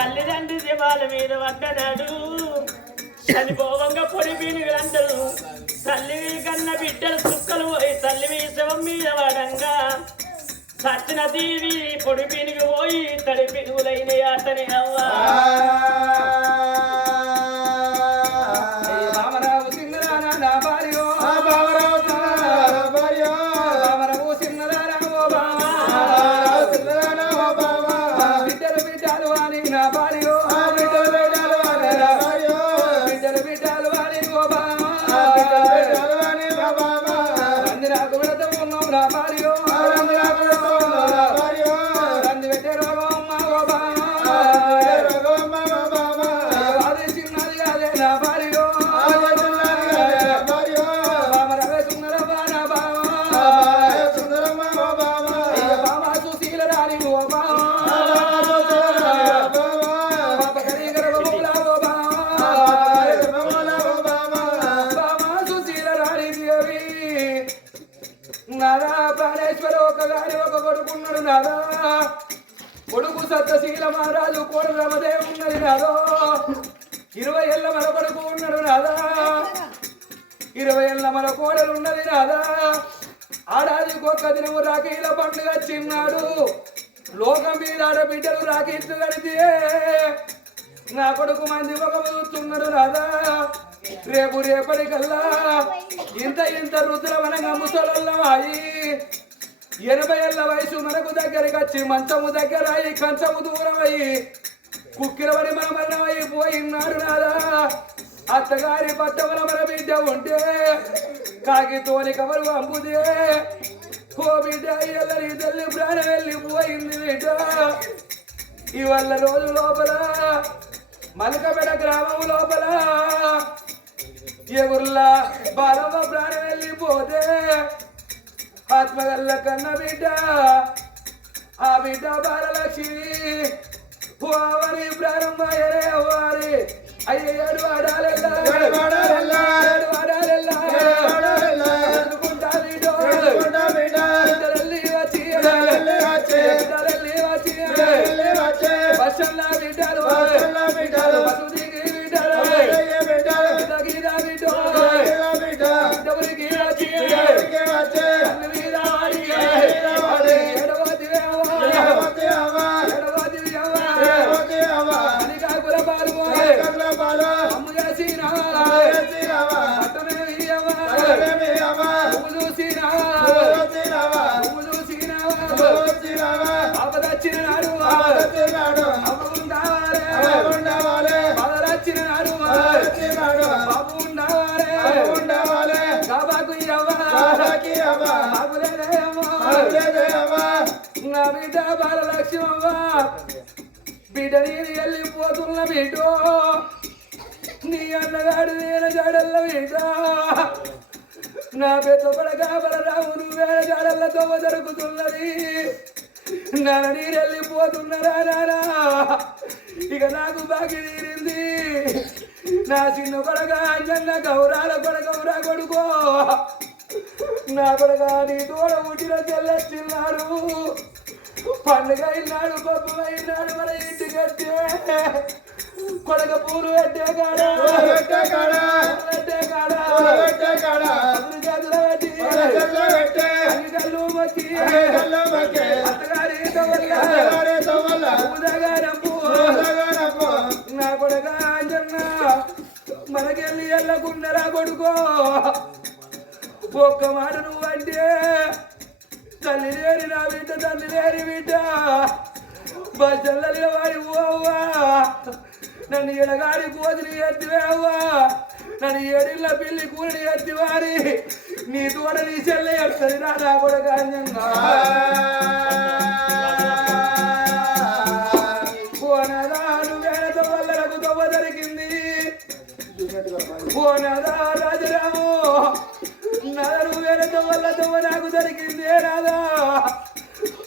తల్లిదండ్రి దివాల మీద పడ్డనాడు చనిపోవంగా పొడి పీనుగులంటారు తల్లివి కన్న బిడ్డలు సుక్కలు పోయి తల్లివి శవం మీద పడంగా సచ్చిన దీవి పొడి పీనుగు పోయి తడి పీనుగులైన అతని అవ్వా కొడుకు సత్యశీల మహారాజు కోడు రమదే ఉన్నది నాదో 20 ఏళ్ళ మన కొడుకు ఉన్నాడు నాదా 20 ఏళ్ళ మన కోడలు ఉన్నది నాదా ఆడాదికి ఒక్క దినము రాఖీల పండుగ చిన్నాడు లోకం మీద ఆడబిడ్డలు రాఖీలు కడితే నా కొడుకు మంది ఒక చూస్తున్నాడు నాదా రేపు రేపటికల్లా ఇంత రుద్రవనంగా ముసలొల్లమాయి 80 ఏళ్ళ వయసు మనకు దగ్గరికి వచ్చి మంచము దగ్గర అయ్యి కంచము దూరం అయ్యి కుక్కిరబడి మన మరణమయ్యి పోయినాడు నాదా అత్తగారి పట్టమల మన బిడ్డ ఉంటే కాకితోని కబరు అంబుదే కో బిడ్డ ఎల్లరి తల్లి ప్రాణం వెళ్ళిపోయింది బిడ్డ ఇవల్ల రోజు లోపల మలకబెడ గ్రామం లోపల ఎగుర్లా బాలమ్మ ప్రాణం వెళ్ళిపోతే ఆత్మగల్ల కన్న బిడ్డ ఆ బిడ్డ బాలలక్ష్మి వారి ప్రారంభ వారి అయ్యేడు ఆడాలెల్లా బస్సల్లా బిడ్డలు నా బిడ్డ బాలలక్ష్మవ్వ బిడ్డ నేను వెళ్ళిపోతున్న బిడ్డ నీ అన్నగాడు నేను జాడల్ల బిడ్డ నా పెద్ద పడక బలరాము నువ్వేళ జాడల్లతో జరుగుతున్నది నాన్న నేను వెళ్ళిపోతున్నారా నానా ఇక నాకు బాకి తీరింది నా చిన్న కొడక అంజన్న గౌరాల కొడకౌరా కొడుకో నా కొడక నీ తోడ పుట్టిన చెల్లెచ్చిన్నాడు పండుగ అయినాడు పప్పు అయినాడు మన ఇంటికి వచ్చే కొడక పూలు పెట్టే కాడ కళ్ళు మొక్కి అత్తగారి నా కొడక అంజన్న మనకెళ్ళి వెళ్ళకుండరా కొడుకో ఒక్క మాట నువ్వంటే తల్లి లేని నా బిడ్డ తల్లి లేని బిడ్డ బస్సల్లే వాడి అవ్వా నన్ను ఎడగాడి కోదిని ఎత్తివే అవ్వా నన్ను ఏడిళ్ళ పిల్లి కూలిని ఎత్తివారి నీ తోడ నీ చెల్లె ఎడుతుంది నా కూడా కాంజంగా పోనదా నువ్వేనతో వల్లరకు తవ్వ దొరికింది పోనదా రాజరాము నదరు వేరతో వల్ల తవ్వ నాకు దొరికింది రాదా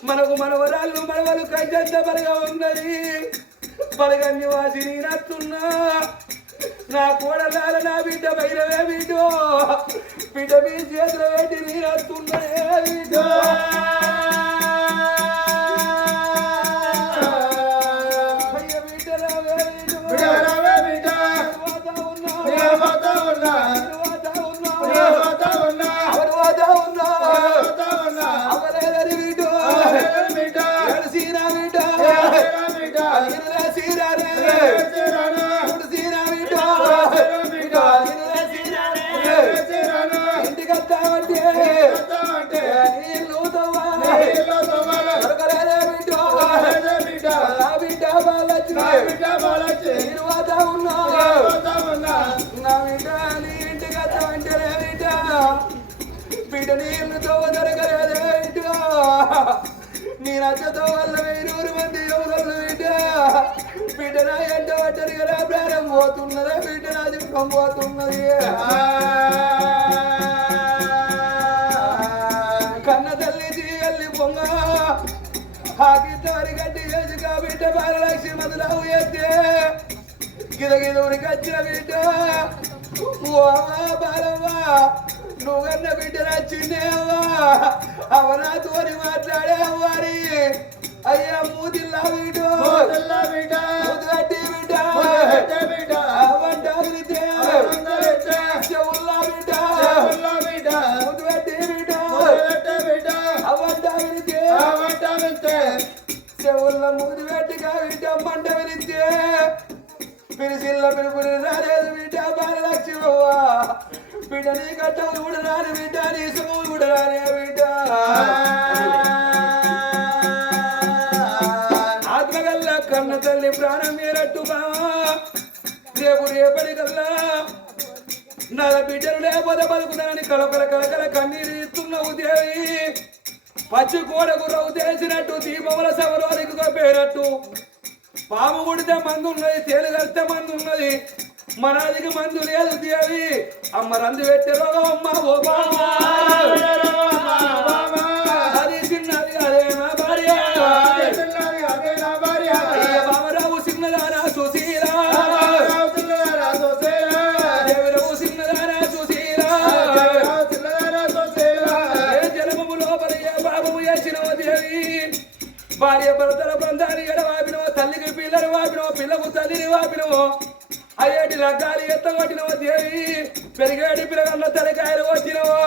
మనకు మనవరాళ్ళు మనవలు కంచెంత బలగా ఉన్నది బలగన్ని వాసిని నచ్చున్నా నా కోడలాల నా బిడ్డ బయలవే బిడ్డో బిడ్డ మీ చేతులు పెట్టి నీ నచ్చున్నదే బిడ్డో అయ్య బిడ్డరా రాజతో వల్ల 1000 మంది యువకులు బిడ్డ నా ఎంట పట్టరు కదా ప్రాణం పోతున్నదా బిడ్డ నా జీవితం పోతున్నది కన్న తల్లి తీయల్లి పొంగ హాకిద్దరి గడ్డి వేసుక బిడ్డ బాలలక్ష్మి మొదలవు ఎత్తే గిదగిద ఉరికొచ్చిన బిడ్డ ఓ బాలవ్వా నువ్వన్న బిడ్డ నచ్చిందేవా అవనాతోని మాట్లాడేవారి అయ్యా మూదిల్లా బిడ్డ ముద్దుగట్టి బిడ్డ అవంటారు చెవుల్లా బిడ్డ ముద్దుగట్టి బిడ్డ అవంటారు చెవుల్ల ముది పెట్టిగా బిడ్డ మంట విరితే పిలిచిల్ల పిలుపుని రాలేదు బిడ్డ బాలలక్ష్మవ్వా బిడ్డ నీ కట్టం కూడా రాని బిడ్డ నీ సుఖం కూడా రాని బిడ్డ ఆత్మగల్ల కన్న తల్లి ప్రాణం మేరట్టు బావా రేపు రేపటికల్లా నా బిడ్డను లేకపోతే బతుకుతానని కలకల కలకల కన్నీరు ఇస్తున్నావు దేవి పచ్చి కోడకు రవ్వు తెలిసినట్టు దీపముల సవరోనికి పేరట్టు పాము కొడితే మందు ఉన్నది తేలిగలితే మందు ఉన్నది మనాదికి మందు లేదు దేవి అమ్మ రంది పెట్టే రోగం అమ్మ ఓ బామా అది చిన్నది అదే నా భార్య బామరావు చిన్నదానా సుశీలా దేవిరావు చిన్నదానా సుశీలా ఏ జన్మము లోపల ఏ బాబు వేసినవ దేవి భార్య భర్తల బంధాన్ని ఎడవాపినవో తల్లికి పిల్లని వాపినవో పిల్లకు తల్లిని వాపినవో అయ్యేటి రకాలు ఎత్తగొట్టినవో దేవి పెరిగేటి పిల్లగన్న తలకాయలు వచ్చినవో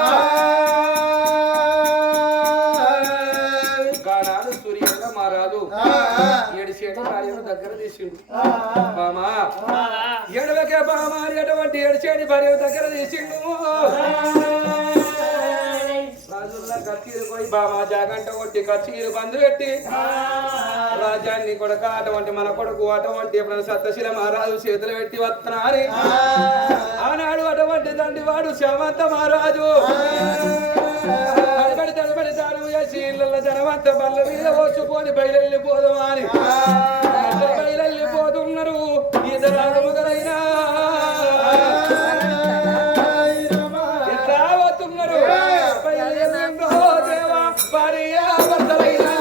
కానాడు సూర్యంగా మారాదు ఏడిచేటి భార్యను దగ్గర తీసిండు బామా ఎడవకే బామా అని ఎటువంటి ఏడిచేటి భార్య దగ్గర తీసిండు రాజుల్లా కచ్చీరు పోయి బామా జాగంట కొట్టి కచ్చీరు బంధు పెట్టి రాజ్యాన్ని కొడక అటువంటి మన కొడుకు అటువంటి ఎప్పుడైనా సత్తశిల మహారాజు చేతులు పెట్టి వస్తున్నారని ఆనాడు అటువంటి తండ్రి వాడు శవంత మహారాజు తడబడి తాను చేసి ఇళ్ళ జనమంత బల్ల మీద వచ్చుకొని బయలుపోదామా అని బయలుపోతున్నారు ఇద్దరు మొదలైనా ఎట్లా పోతున్నారు దేవా భార్య భర్తలైనా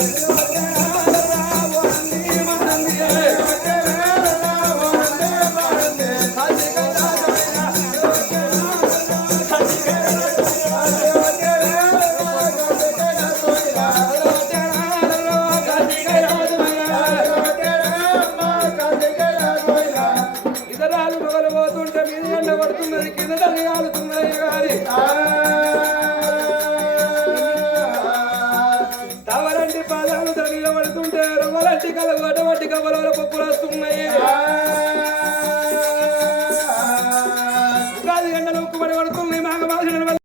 Thank you.